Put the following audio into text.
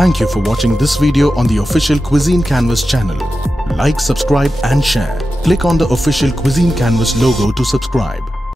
Thank you for watching this video on the official Cuisine Canvas channel. Like, subscribe and share. Click on the official Cuisine Canvas logo to subscribe.